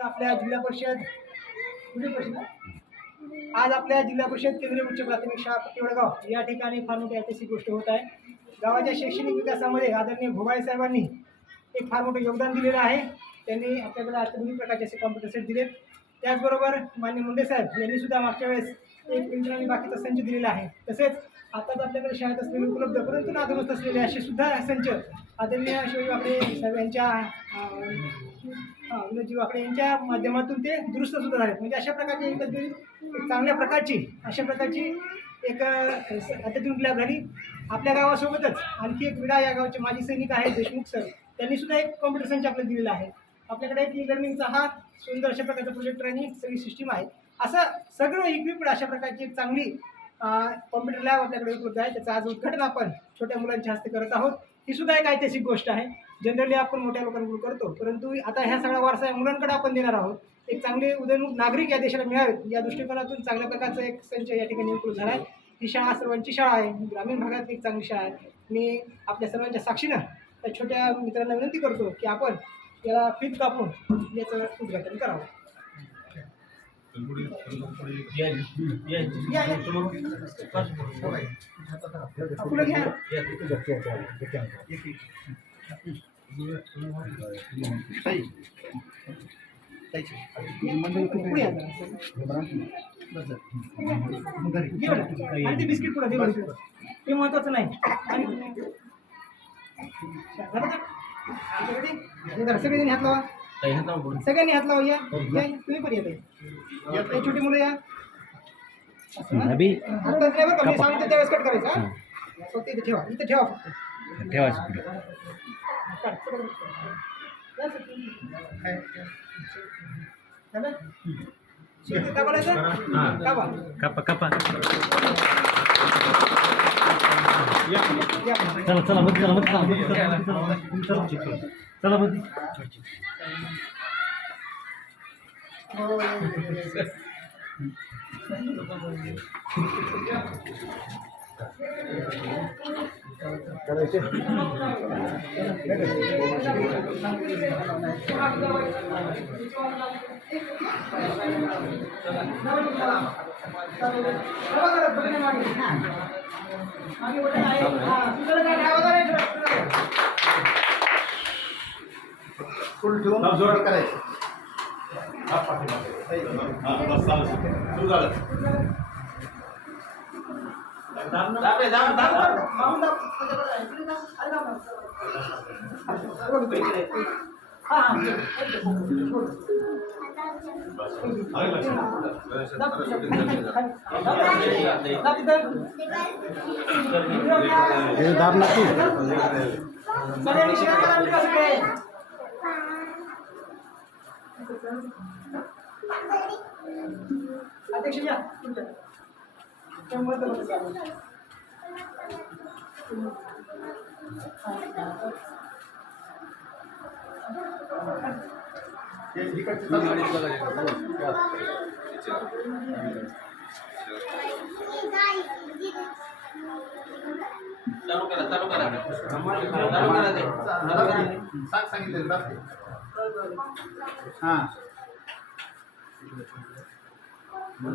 आपल्या जिल्हा परिषद कुठली परिषद आज आपल्या जिल्हा परिषद केंद्रीय उच्च प्राथमिक शाळा केवडगाव या ठिकाणी फार मोठी ऐतिहासिक गोष्ट होत आहे. गावाच्या शैक्षणिक विकासामध्ये आदरणीय भोगाळे साहेबांनी एक फार मोठं योगदान दिलेलं आहे. त्यांनी आपल्याकडे अत्याधुनिक प्रकारचे असे कॉम्प्युटर सेट दिलेत. त्याचबरोबर मान्य मुंडे साहेब यांनी सुद्धा मागच्या वेळेस एक प्रिंटर आणि बाकीचा संच दिलेला आहे. तसेच आताच आपल्याकडे शाळेत असलेले उपलब्ध परंतु नादुरुस्त असलेले असे सुद्धा संच आदरणीय शिवाजी बापडे साहेब यांच्या अं, हा, यांच्या माध्यमातून ते दुरुस्त सुद्धा झालेत. म्हणजे अशा प्रकारची एकंदरीत चांगल्या प्रकारची अशा प्रकारची एक अ, अत्याधुनिक लॅब झाली. आपल्या गावासोबतच आणखी एक विडा या गावचे माजी सैनिक आहेत देशमुख सर त्यांनी सुद्धा एक कॉम्प्युटर संच आपल्याला दिलेला आहे. आपल्याकडे एक ई लर्निंगचा हा सुंदर अशा प्रकारचा प्रोजेक्टर आणि सगळी सिस्टीम आहे. असं सगळं इक्विपड अशा प्रकारची एक चांगली कॉम्प्युटर लॅब आपल्याकडे उपलब्ध आहे. त्याचं आज उद्घाटन आपण छोट्या मुलांच्या हस्ते करत आहोत. ही सुद्धा एक ऐतिहासिक गोष्ट आहे. जनरली आपण मोठ्या लोकांकडून करतो. परंतु आता ह्या सगळा वारसा या मुलांकडे आपण देणार आहोत. एक चांगले उदयनमुख नागरिक या देशाला मिळावेत. या दृष्टिकोनातून चांगल्या प्रकारचा एक संच या ठिकाणी उपलब्ध झाला आहे. ही शाळा सर्वांची शाळा आहे. ग्रामीण भागात एक चांगली शाळा आहे. मी आपल्या सर्वांच्या साक्षीनं त्या छोट्या मित्रांना विनंती करतो की आपण याला फीत कापून याचं उद्घाटन करावं. घ्या. ते बिस्किट पुढे. ते महत्वाचं नाही आणि झालं का? Ready? हे धरा, सगळेजण हात लावा सगळ्यांनी हात लावा या तुम्ही पण येते छोटी मुलं या सांगतो त्यावेळेस कट करायचा? फक्त इथे ठेवा इथे ठेवा फक्त ठेवायचं पुढे काढ, सगळं या सर. झालं? इथे का बोलायचं? का बा? कपा करायचे. फुल चला चला मध्ये चला मध्ये हा, दाब लागते सगळ्यांनी शेअर करा विकास सगळे. अध्यक्ष या चालू. चालू करा चालू करा चालू करा ते चालू करा ते. हां जिल्हा परिषद शाळेमध्ये खेळ दे जा, खाऊ का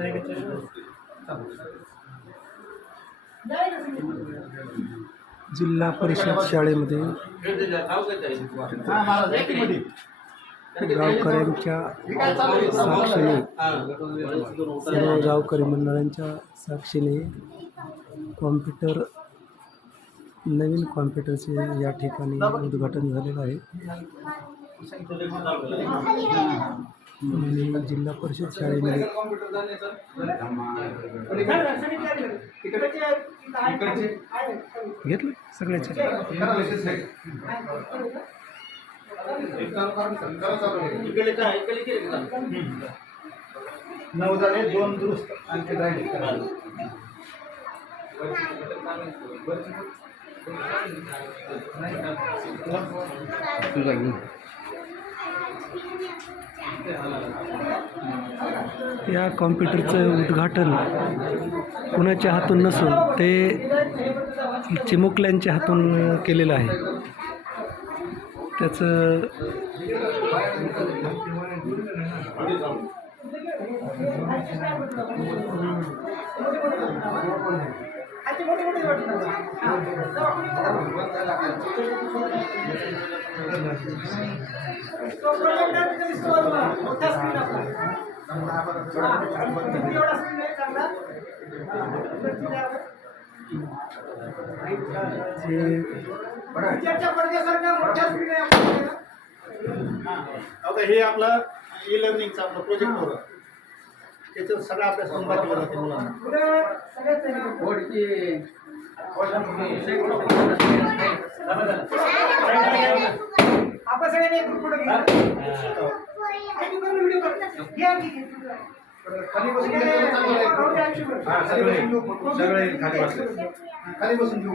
ताई? हां जिल्हा परिषद शाळेमध्ये गावकऱ्यांच्या साक्षीने सर्व गावकरी मंडळांच्या साक्षीने कॉम्प्युटर नवीन कॉम्प्युटरचे या ठिकाणी उद्घाटन झालेलं आहे. आणि जिल्हा परिषद शाळेमध्ये घेतलं सगळ्याच्या? नऊ झाले दोन दुरुस्त आणखी राहिले या कॉम्प्युटरचं उद्घाटन कुणाच्या हातून नसून ते चिमुकल्यांच्या हातून केलेलं आहे. त्याचं हे आपलं. ई लर्निंगचा आपला प्रोजेक्ट होता. त्याचं सगळा अभ्यास करून बाकी बोलत खाली बसून घेऊ खाली बसून घेऊ